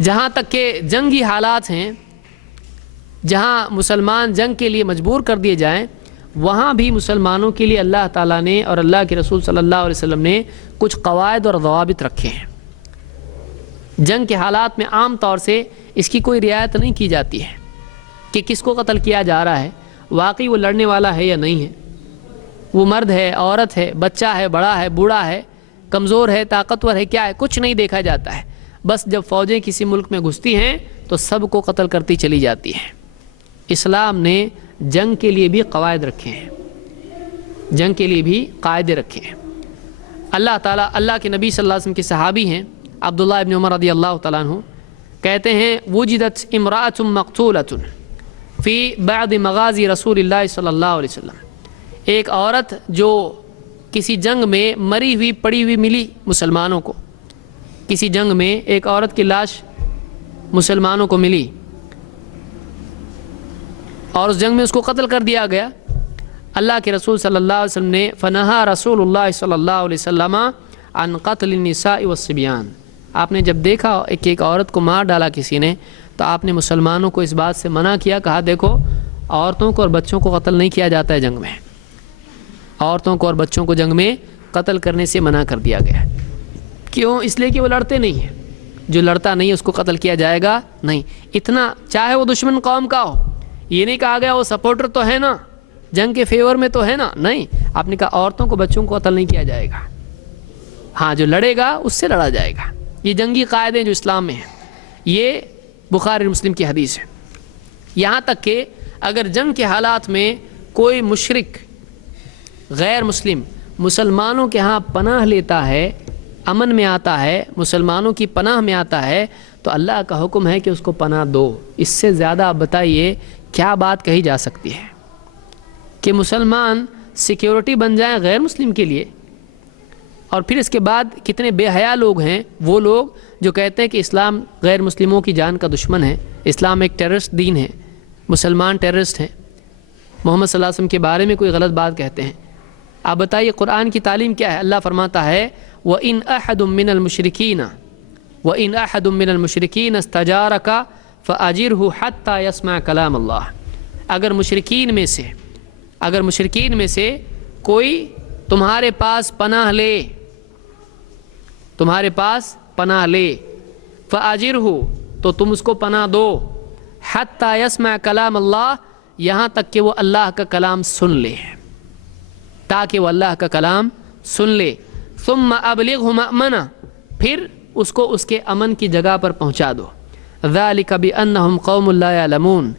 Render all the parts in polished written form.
جہاں تک کہ جنگی حالات ہیں، جہاں مسلمان جنگ کے لیے مجبور کر دیے جائیں، وہاں بھی مسلمانوں کے لیے اللہ تعالیٰ نے اور اللہ کے رسول صلی اللہ علیہ وسلم نے کچھ قواعد اور ضوابط رکھے ہیں۔ جنگ کے حالات میں عام طور سے اس کی کوئی رعایت نہیں کی جاتی ہے کہ کس کو قتل کیا جا رہا ہے، واقعی وہ لڑنے والا ہے یا نہیں ہے، وہ مرد ہے، عورت ہے، بچہ ہے، بڑا ہے، بوڑھا ہے، کمزور ہے، طاقتور ہے، کیا ہے، کچھ نہیں دیکھا جاتا ہے۔ بس جب فوجیں کسی ملک میں گھستی ہیں تو سب کو قتل کرتی چلی جاتی ہیں۔ اسلام نے جنگ کے لیے بھی قواعد رکھے ہیں، جنگ کے لیے بھی قاعدے رکھے ہیں۔ اللہ تعالیٰ، اللہ کے نبی صلی اللہ علیہ وسلم کے صحابی ہیں عبداللہ ابن عمر رضی اللہ تعالیٰ عنہ، کہتے ہیں وجدت امرأۃ مقتولۃ فی بعض مغازی رسول اللہ صلی اللہ علیہ وسلم، ایک عورت جو کسی جنگ میں مری ہوئی پڑی ہوئی ملی مسلمانوں کو، کسی جنگ میں ایک عورت کی لاش مسلمانوں کو ملی اور اس جنگ میں اس کو قتل کر دیا گیا۔ اللہ کے رسول صلی اللہ علیہ وسلم نے فنہا رسول اللہ صلی اللہ علیہ وسلم عن قتل النساء والصبیان، آپ نے جب دیکھا ایک عورت کو مار ڈالا کسی نے تو آپ نے مسلمانوں کو اس بات سے منع کیا، کہا دیکھو عورتوں کو اور بچوں کو قتل نہیں کیا جاتا ہے جنگ میں، عورتوں کو اور بچوں کو جنگ میں قتل کرنے سے منع کر دیا گیا۔ کیوں؟ اس لیے کہ وہ لڑتے نہیں ہیں، جو لڑتا نہیں ہے اس کو قتل کیا جائے گا نہیں، اتنا چاہے وہ دشمن قوم کا ہو۔ یہ نہیں کہا گیا وہ سپورٹر تو ہے نا، جنگ کے فیور میں تو ہے نا، نہیں، آپ نے کہا عورتوں کو بچوں کو قتل نہیں کیا جائے گا، ہاں جو لڑے گا اس سے لڑا جائے گا۔ یہ جنگی قاعدے جو اسلام میں ہیں، یہ بخاری مسلم کی حدیث ہے۔ یہاں تک کہ اگر جنگ کے حالات میں کوئی مشرک غیر مسلم مسلمانوں کے ہاں پناہ لیتا ہے، امن میں آتا ہے، مسلمانوں کی پناہ میں آتا ہے، تو اللہ کا حکم ہے کہ اس کو پناہ دو۔ اس سے زیادہ آپ بتائیے کیا بات کہی جا سکتی ہے کہ مسلمان سیکیورٹی بن جائیں غیر مسلم کے لیے؟ اور پھر اس کے بعد کتنے بے حیا لوگ ہیں، وہ لوگ جو کہتے ہیں کہ اسلام غیر مسلموں کی جان کا دشمن ہے، اسلام ایک ٹیررسٹ دین ہے، مسلمان ٹیررسٹ ہیں، محمد صلی اللہ علیہ وسلم کے بارے میں کوئی غلط بات کہتے ہیں۔ آپ بتائیے قرآن کی تعلیم کیا ہے؟ اللہ فرماتا ہے وَإِنْ أَحَدٌ مِّنَ الْمُشْرِكِينَ اسْتَجَارَكَ فَأَجِرْهُ حَتَّى يَسْمَعَ كَلَامَ اللَّهِ، اگر مشرکین میں سے کوئی تمہارے پاس پناہ لے فَأَجِرْهُ تو تم اس کو پناہ دو، حَتَّى يَسْمَعَ كَلَامَ اللَّهِ یہاں تک کہ وہ اللہ کا کلام سن لے، تاکہ وہ اللہ کا کلام سن لے۔ ثُمَّ أَبْلِغْهُ مَأْمَنَهُ پھر اس کو اس کے امن کی جگہ پر پہنچا دو۔ ذَلِكَ بِأَنَّهُمْ قَوْمٌ لَا يَعْلَمُونَ،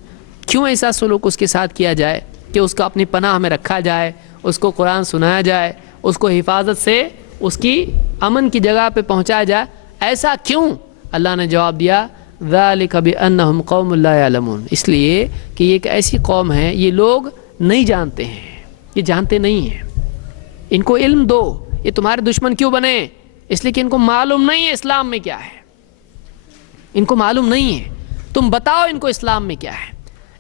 کیوں ایسا سلوک اس کے ساتھ کیا جائے کہ اس کو اپنی پناہ میں رکھا جائے، اس کو قرآن سنایا جائے، اس کو حفاظت سے اس کی امن کی جگہ پہ پہنچایا جائے، ایسا کیوں؟ اللہ نے جواب دیا ذَلِكَ بِأَنَّهُمْ قَوْمٌ لَا يَعْلَمُونَ، اس لیے کہ یہ ایک ایسی قوم ہے، یہ لوگ نہیں جانتے ہیں، یہ جانتے نہیں ہیں، ان کو علم دو۔ یہ تمہارے دشمن کیوں بنے؟ اس لیے کہ ان کو معلوم نہیں ہے اسلام میں کیا ہے، ان کو معلوم نہیں ہے، تم بتاؤ ان کو اسلام میں کیا ہے۔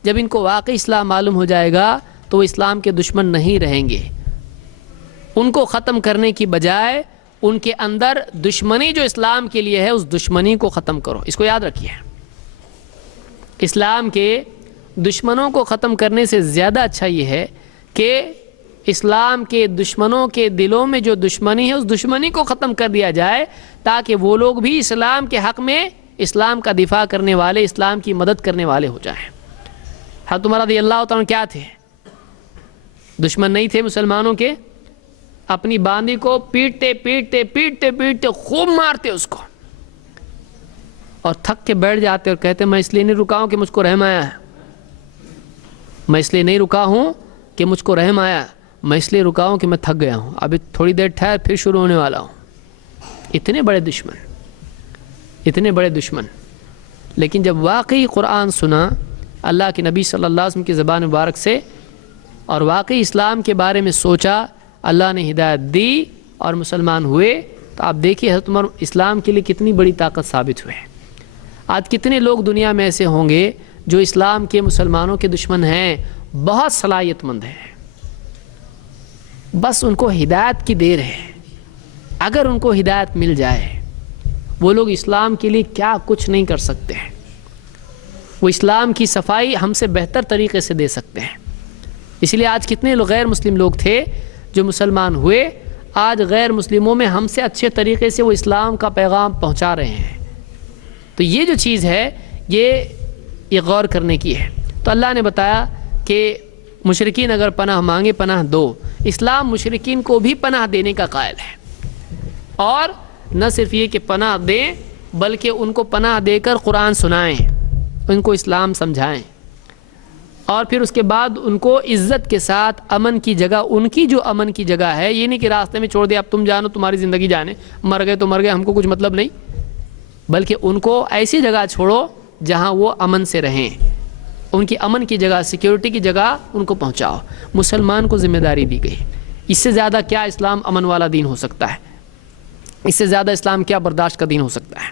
جب ان کو واقعی اسلام معلوم ہو جائے گا تو وہ اسلام کے دشمن نہیں رہیں گے۔ ان کو ختم کرنے کی بجائے ان کے اندر دشمنی جو اسلام کے لیے ہے اس دشمنی کو ختم کرو، اس کو یاد رکھیے۔ اسلام کے دشمنوں کو ختم کرنے سے زیادہ اچھا یہ ہے کہ اسلام کے دشمنوں کے دلوں میں جو دشمنی ہے اس دشمنی کو ختم کر دیا جائے، تاکہ وہ لوگ بھی اسلام کے حق میں اسلام کا دفاع کرنے والے، اسلام کی مدد کرنے والے ہو جائیں۔ حضرت عمر رضی اللہ تعالیٰ کیا تھے؟ دشمن نہیں تھے مسلمانوں کے، اپنی باندی کو پیٹتے خوب مارتے اس کو، اور تھک کے بیٹھ جاتے اور کہتے میں اس لیے نہیں رکا ہوں کہ مجھ کو رحم آیا ہے، میں اس لیے نہیں رکا ہوں کہ مجھ کو رحم آیا، میں اس لیے رکا ہوں کہ میں تھک گیا ہوں، ابھی تھوڑی دیر ٹھہر پھر شروع ہونے والا ہوں۔ اتنے بڑے دشمن، لیکن جب واقعی قرآن سنا اللہ کے نبی صلی اللہ علیہ وسلم کی زبان مبارک سے اور واقعی اسلام کے بارے میں سوچا، اللہ نے ہدایت دی اور مسلمان ہوئے، تو آپ دیکھیے حضرت عمر اسلام کے لیے کتنی بڑی طاقت ثابت ہوئے۔ آج کتنے لوگ دنیا میں ایسے ہوں گے جو اسلام کے مسلمانوں کے دشمن ہیں، بہت صلاحیت مند ہیں، بس ان کو ہدایت کی دیر ہے۔ اگر ان کو ہدایت مل جائے، وہ لوگ اسلام کے لیے کیا کچھ نہیں کر سکتے ہیں، وہ اسلام کی صفائی ہم سے بہتر طریقے سے دے سکتے ہیں۔ اس لیے آج کتنے لوگ غیر مسلم لوگ تھے جو مسلمان ہوئے، آج غیر مسلموں میں ہم سے اچھے طریقے سے وہ اسلام کا پیغام پہنچا رہے ہیں۔ تو یہ جو چیز ہے یہ غور کرنے کی ہے۔ تو اللہ نے بتایا کہ مشرکین اگر پناہ مانگے پناہ دو۔ اسلام مشرکین کو بھی پناہ دینے کا قائل ہے، اور نہ صرف یہ کہ پناہ دیں بلکہ ان کو پناہ دے کر قرآن سنائیں، ان کو اسلام سمجھائیں، اور پھر اس کے بعد ان کو عزت کے ساتھ امن کی جگہ، ان کی جو امن کی جگہ ہے، یہ نہیں کہ راستے میں چھوڑ دیا اب تم جانو تمہاری زندگی جانے، مر گئے تو مر گئے ہم کو کچھ مطلب نہیں، بلکہ ان کو ایسی جگہ چھوڑو جہاں وہ امن سے رہیں، ان کی امن کی جگہ، سیکیورٹی کی جگہ ان کو پہنچاؤ۔ مسلمان کو ذمہ داری دی گئی۔ اس سے زیادہ کیا اسلام امن والا دین ہو سکتا ہے؟ اس سے زیادہ اسلام کیا برداشت کا دین ہو سکتا ہے؟